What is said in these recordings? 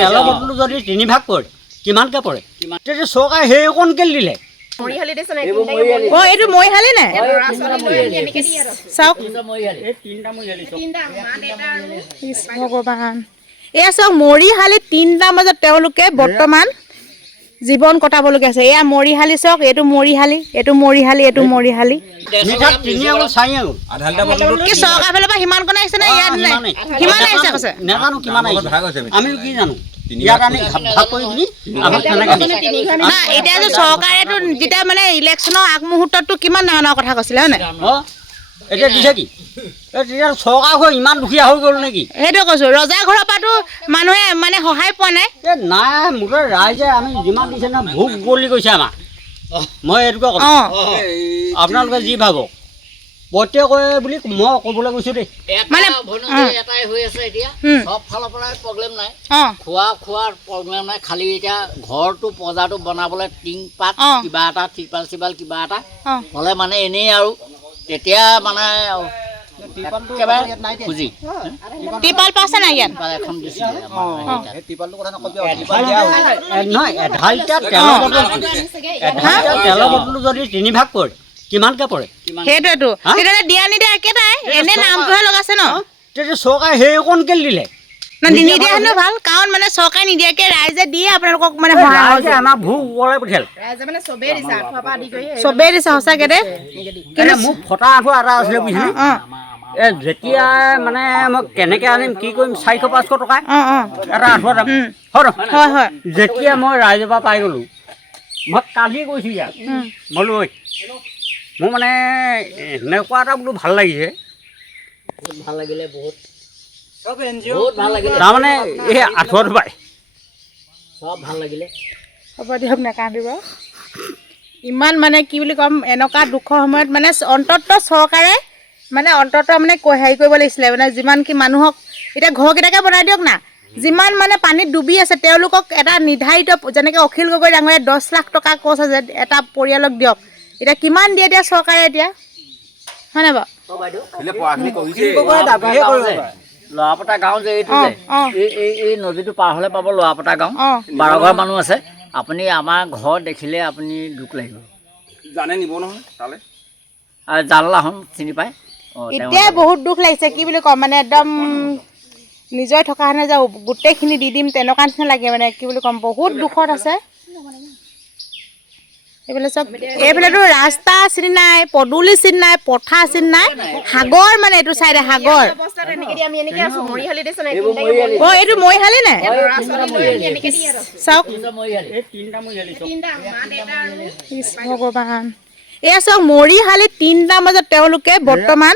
তেলৰ বটলটো যদি 3 ভাগ পৰে কিমানকৈ পৰে তেতিয়া চৰকাৰে সেই অকণকৈ দিলে এইটো মৰিশালি নাই চাওক ভগৱান এয়া চাওক মৰিশালি 3টাৰ মাজত তেওঁলোকে বৰ্তমান জীৱন কটাবলগীয়া আছে এয়া মৰিশালি চাওক এইটো মৰিশালি এইটো মৰিশালি এইটো মৰিশালি কি চৰকাৰৰ ফালৰ পৰা সিমান কণ আহিছে নে ইয়াত সিমান আহিছে কৈছে নাজানো কিমান আহিছে আমি কি জানো এতিয়া যে চৰকাৰেতো যেতিয়া মানে ইলেকশ্যনৰ আগমুহূৰ্ততটো কিমান ডাঙৰ ডাঙৰ কথা কৈছিলে হয় নাই এতিয়া দিছে কি তেতিয়া চৰকাৰ হৈ ইমান দুখীয়া হৈ গ'ল নেকি সেইটো কৈছো ৰজা ঘৰৰ পৰাতো মানুহে মানে সহায় পোৱা নাই নাই মোৰে ৰাইজে আমি যিমান দিছে না ভোগ বুলি কৈছে আমাক মই এইটোকে ক'ম আপোনালোকে যি ভাবক প্ৰত্যেকে বুলি মই ক'বলৈ গৈছোঁ দেই মানে এটাই হৈ আছে এতিয়া সব ফালৰ পৰাই প্ৰব্লেম নাই খোৱাৰ প্ৰব্লেম নাই খালি এতিয়া ঘৰটো পজাটো বনাবলৈ টিং পাত কিবা এটা ত্ৰিপাল চিপাল কিবা এটা হ'লে মানে এনেই আৰু তেতিয়া মানে খুজি টিপাল পাইছে নাই ইয়াত এখন দিছে নহয় তেলৰ বটলটো যদি 3 ভাগ পৰে কিমানকৈ পৰে সেইটোৱেতো তেতিয়াহ'লে দিয়া নিদিয়া একেটাই এনে নামটোহে লগাইছে ন তেতিয়া চৰকাৰে সেই অকণকৈ দিলে নিদিয়া হেনো ভাল কাৰণ মানে চৰকাৰে নিদিয়াকে ৰাইজে দিয়ে আপোনালোকক মানে আমাক ভোগ ওলাই পঠিয়ালে চবেই দিছে সঁচাকে দে কিন্তু মোক ফটা আঁঠুৱা এটা আছিলে বুজিছে যেতিয়া মানে মই কেনেকৈ আনিম কি কৰিম 400-500 টকা এটা আঁঠুৱা দাম হয় যেতিয়া মই ৰাইজৰ পৰা পাই গ'লোঁ মই কালি কৈছোঁ ইয়াত মই লৈ মোৰ মানে এনেকুৱা এটা বোলো ভাল লাগিছে ভাল লাগিলে বহুত তাৰমানে এই আঁঠুৱাটো পাই সব ভাল লাগিলে হ'ব দিয়ক নাকান্দিব ইমান মানে কি বুলি ক'ম এনেকুৱা দুখৰ সময়ত মানে অন্ততঃ চৰকাৰে মানে মানে হেৰি কৰিব লাগিছিলে মানে যিমান কি মানুহক এতিয়া ঘৰকেইটাকে বনাই দিয়ক না যিমান মানে পানীত ডুবি আছে তেওঁলোকক এটা নিৰ্ধাৰিত যেনেকৈ অখিল গগৈ ডাঙৰীয়া 10 লাখ টকা কোচ আছে এটা পৰিয়ালক দিয়ক এতিয়া কিমান দিয়ে এতিয়া চৰকাৰে এতিয়া হয় নাই বাৰু লৰাপতা গাঁও যে এইটো যে এই নদীটো পাৰ হ'লে পাব লৰাপতা গাঁও 12 ঘৰ মানুহ আছে আপুনি আমাৰ ঘৰ দেখিলে আপুনি দুখ লাগিব জানে নিব নহয় তালে আৰু জানলাখন চিনি পায় এতিয়া বহুত দুখ লাগিছে কি বুলি ক'ম মানে একদম নিজৰ থকা হেনে যে গোটেইখিনি দি দিম তেনেকুৱা নিচিনা লাগে মানে কি বুলি ক'ম বহুত দুখত আছে এইফালে চব এইফালেতো ৰাস্তা চিনি নাই পদূলি চিনি নাই পথাৰ চিনি নাই সাগৰ মানে এইটো চাইডে সাগৰ এইটো মৰিশালি নাই চাওক ভগৱান এয়া চাওক মৰিশালি 3টাৰ মাজত তেওঁলোকে বৰ্তমান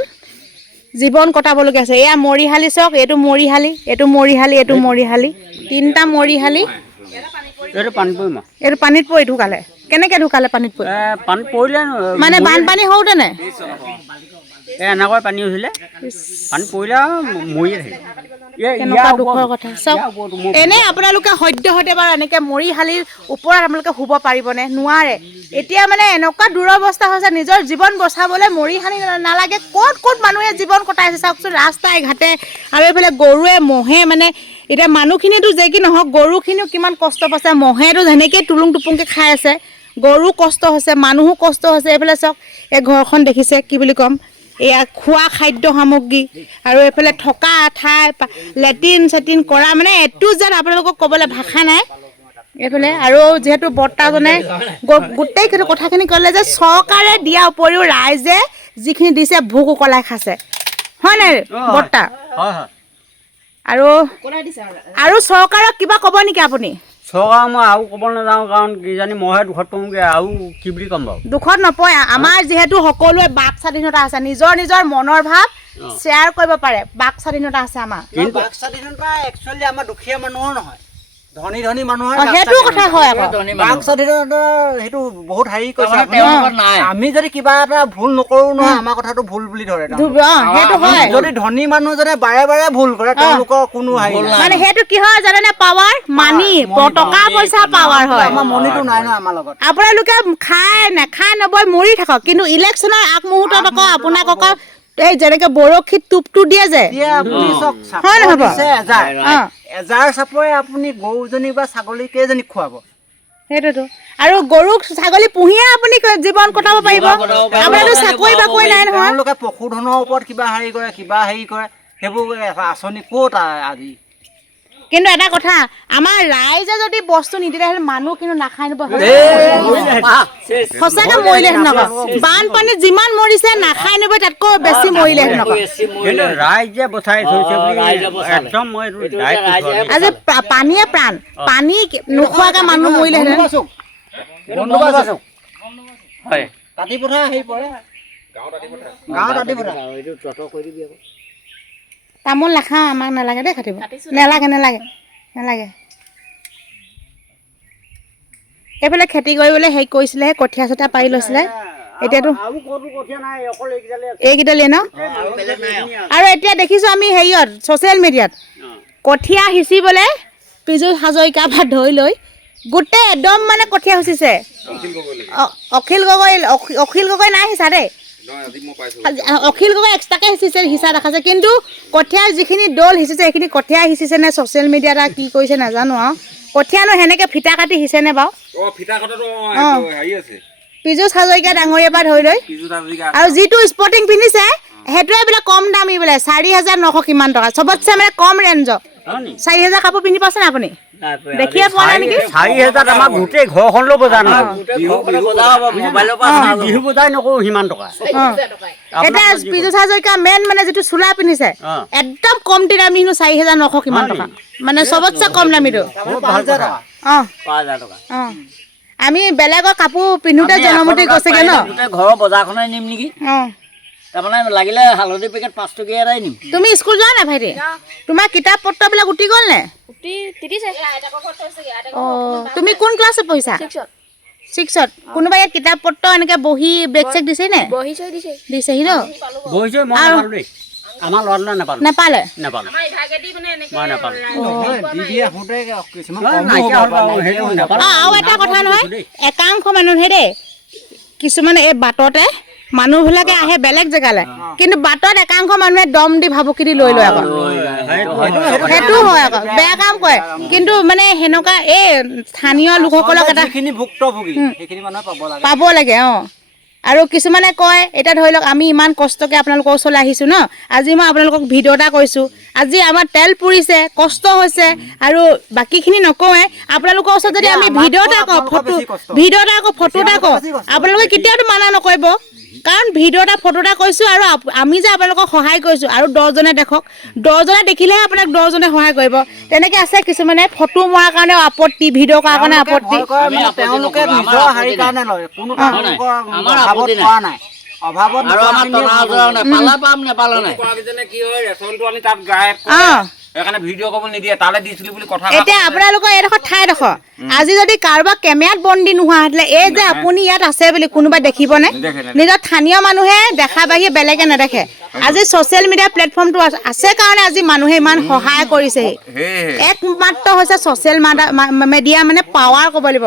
জীৱন কটাবলগীয়া আছে এয়া মৰিশালি চাওক এইটো মৰিশালি এইটো মৰিশালি এইটো মৰিশালি 3টা মৰিশালি এইটো পানীত পৰি ঢুকালে কেনেকৈ ঢুকালে পানীত পৰি পানী পৰিলে মানে বানপানী হওঁতে নে এনেকৈ পানী হৈছিলে পানী পৰিলে মৰিয়ে থাকিলে কেনেকুৱা দুখৰ কথা চাওক এনে আপোনালোকে সদ্যহতে বাৰু এনেকৈ মৰিশালিৰ ওপৰত আপোনালোকে শুব পাৰিবনে নোৱাৰে এতিয়া মানে এনেকুৱা দুৰৱস্থা হৈছে নিজৰ জীৱন বচাবলৈ মৰিশালি নালাগে ক'ত মানুহে জীৱন কটাইছে চাওকচোন ৰাস্তাই ঘাটে আৰু এইফালে গৰুৱে মহে মানে এতিয়া মানুহখিনিতো যে কি নহওক গৰুখিনিও কিমান কষ্ট পাইছে মহেতো যেনেকৈ টুলুং টুপুংকৈ খাই আছে গৰু কষ্ট হৈছে মানুহো কষ্ট হৈছে এইফালে চাওক এই ঘৰখন দেখিছে কি বুলি ক'ম এয়া খোৱা খাদ্য সামগ্ৰী আৰু এইফালে থকা ঠাই লেট্ৰিন চেট্ৰিন কৰা মানে এটো যেন আপোনালোকক ক'বলৈ ভাষা নাই এইফালে আৰু যিহেতু বৰ্তাজনে গোটেই কথাখিনি ক'লে যে চৰকাৰে দিয়া উপৰিও ৰাইজে যিখিনি দিছে ভোগ উকলাই খাইছে হয় নাই বৰ্তা আৰু চৰকাৰক কিবা ক'ব নেকি আপুনি চৰকাৰ মই আৰু ক'ব নাযাওঁ কাৰণ কিজানি মইহে দুখত পৰোঁগৈ আৰু কি বুলি ক'ম বাৰু দুখত নপৰে আমাৰ যিহেতু সকলোৱে বাক স্বাধীনতা আছে নিজৰ মনৰ ভাৱ শ্বেয়াৰ কৰিব পাৰে বাক স্বাধীনতা আছে আমাৰ বাক স্বাধীনতা একচুৱেলি আমাৰ দুখীয়া মানুহৰ নহয় ধনী মানুহৰ সেইটো কথা হয় আকৌ বাক স্বাধীনতা সেইটো বহুত হেৰি কৈছে আমি যদি কিবা এটা ভুল নকৰোঁ নহয় আমাৰ কথাটো ভুল বুলি ধৰে সেইটো হয় যদি ধনী মানুহজনে বাৰে ভুল কৰে তেওঁলোকৰ কোনো হেৰি মানে সেইটো কি হয় জানেনে পাৱাৰ মানি টকা পইচা পাৱাৰ হয় আমাৰ মনিটো নাই নহয় আমাৰ লগত আপোনালোকে খাই নাখাই নবৈ মৰি থাকক কিন্তু ইলেকশ্যনৰ আগমুহূৰ্তত আকৌ আপোনাক এই যেনেকে বৰশীত টোপটো দিয়ে যে হয় নহ'ব এজাৰ চাপৰে আপুনি গৰুজনী বা ছাগলী কেইজনী খুৱাব সেইটোতো আৰু গৰু ছাগলী পুহিয়ে আপুনি জীৱন কটাব পাৰিব আপোনাৰতো চাকৰি বাকৰি নাই নহয় তেওঁলোকে পশুধনৰ ওপৰত কিবা হেৰি কৰে সেইবোৰ আঁচনি ক'ত আজি কিন্তু এটা কথা আমাৰ ৰাইজে যদি বস্তু নিদিলেহেঁতেন মানুহ কিন্তু নাখাই নিব সঁচাকে মৰিলেহেঁতেন আকৌ বানপানীত যিমান মৰিছে নাখাই নিব তাতকৈ বেছি মৰিলেহেঁতেন আকৌ ৰাইজে বচাই থৈছে একদম মই আজি পানীয়ে প্ৰাণ পানী নোখোৱাকে মানুহ মৰিলেহেঁতেন কাটি পঠা হেৰি পৰে গাঁৱত কাটি পঠা তামোল নাখাওঁ আমাক নালাগে দেই কাটিব নালাগে এইফালে খেতি কৰিবলৈ হেৰি কৰিছিলেহে কঠীয়া চঠীয়া পাৰি লৈছিলে এতিয়াতো এইকেইডালেই ন আৰু এতিয়া দেখিছোঁ আমি হেৰিয়ত ছ'চিয়েল মিডিয়াত কঠীয়া সিঁচিবলৈ পীযুষ হাজৰিকাৰ পৰা ধৰি লৈ গোটেই একদম মানে কঠীয়া সিঁচিছে অখিল গগৈ নাই সিঁচা দেই অখিল গগৈ এক্সট্ৰাকে সিঁচা দেখাইছে কিন্তু কঠীয়াৰ যিখিনি দল সিঁচিছে সেইখিনি কঠীয়া সিঁচিছে নে ছ'চিয়েল মিডিয়াত কি কৰিছে নাজানো আৰু কঠীয়ানো সেনেকৈ ফিটা কাটি সিঁচেনে বাৰু পীযুষ হাজৰিকা ডাঙৰীয়াৰ পৰা ধৰি লৈ আৰু যিটো স্পৰ্টিং পিন্ধিছে সেইটোৱে বোলে কম দামী বোলে 4,900 কিমান টকা চবতছে মানে কম ৰেঞ্জৰ 4,000 কাপোৰ পিন্ধি পাইছেনে আপুনি দেখিয়ে পোৱা নাই নেকি 4,000 আমাৰ গোটেই ঘৰখনলৈ বজাৰ নহয় বিহু বজাৰ নকৰোঁ সিমান টকা এতিয়া পীযুষ হাজৰিকা মেইন মানে যিটো চোলা পিন্ধিছে একদম কমটি দামী 4,900 কিমান টকা মানে চবতছে কম দামীটো আমি বেলেগৰ কাপোৰ পিন্ধোতে জনমতি গৈছেগে ন ঘৰৰ বজাৰখনে নিম নেকি তাৰমানে লাগিলে হালধি পেকেট 5 টকীয়া এটাই নিম তুমি স্কুল যোৱা নাই ভাইটি তোমাৰ কিতাপ পত্ৰবিলাক উঠি গ'ল নে তুমি কোন ক্লাছত পঢ়িছা 6ত কোনোবা ইয়াত কিতাপ পত্ৰ এনেকৈ বহি বেগ চেক দিছে নে দিছেহি ন আমাৰ ল'ৰা নেপালে আৰু এটা কথা নহয় একাংশ মানুহে দেই কিছুমানে এই বাটতে মানুহবিলাকে আহে বেলেগ জেগালৈ কিন্তু বাটত একাংশ মানুহে দম দি ভাবুকি দি লৈ লয় আকৌ সেইটো হয় আকৌ বেয়া কাম কৰে কিন্তু মানে সেনেকুৱা এই স্থানীয় লোকসকলক এটা পাব লাগে আৰু কিছুমানে কয় এতিয়া ধৰি লওক আমি ইমান কষ্টকৈ আপোনালোকৰ ওচৰলৈ আহিছোঁ ন আজি মই আপোনালোকক ভিডিঅ' এটা কৈছোঁ আজি আমাৰ তেল পুৰিছে কষ্ট হৈছে আৰু বাকীখিনি নকওঁৱে আপোনালোকৰ ওচৰত যদি আমি ভিডিঅ' এটা কওঁ ফটো এটা কওঁ আপোনালোকে কেতিয়াওতো মানা নকৰিব কাৰণ ভিডিঅ' এটা ফটো এটা কৈছোঁ আৰু আমি যে আপোনালোকক সহায় কৰিছোঁ আৰু 10জনে দেখক 10জনে দেখিলেহে আপোনাক 10জনে সহায় কৰিব তেনেকৈ আছে কিছুমানে ফটো মৰাৰ কাৰণেও আপত্তি ভিডিঅ' কৰাৰ কাৰণে আপত্তি তেওঁলোকে নিজৰ হেৰি কাৰণে লয় কোনো অভাৱত সেইকাৰণে ভিডিঅ' কৰিব নিদিয়ে তালে দিছিলো বুলি কথা এতিয়া আপোনালোকৰ এইডোখৰ ঠাইডোখৰ আজি যদি কাৰোবাৰ কেমেৰাত বন্দী নোহোৱা হৈছিলে এই যে আপুনি ইয়াত আছে বুলি কোনোবাই দেখিবনে নিজৰ স্থানীয় মানুহে দেখা বাহিৰে বেলেগে নেদেখে আজি ছ'চিয়েল মিডিয়া প্লেটফৰ্মটো আছে কাৰণে আজি মানুহে ইমান সহায় কৰিছে একমাত্ৰ হৈছে ছ'চিয়েল মিডিয়া মানে পাৱাৰ ক'ব লাগিব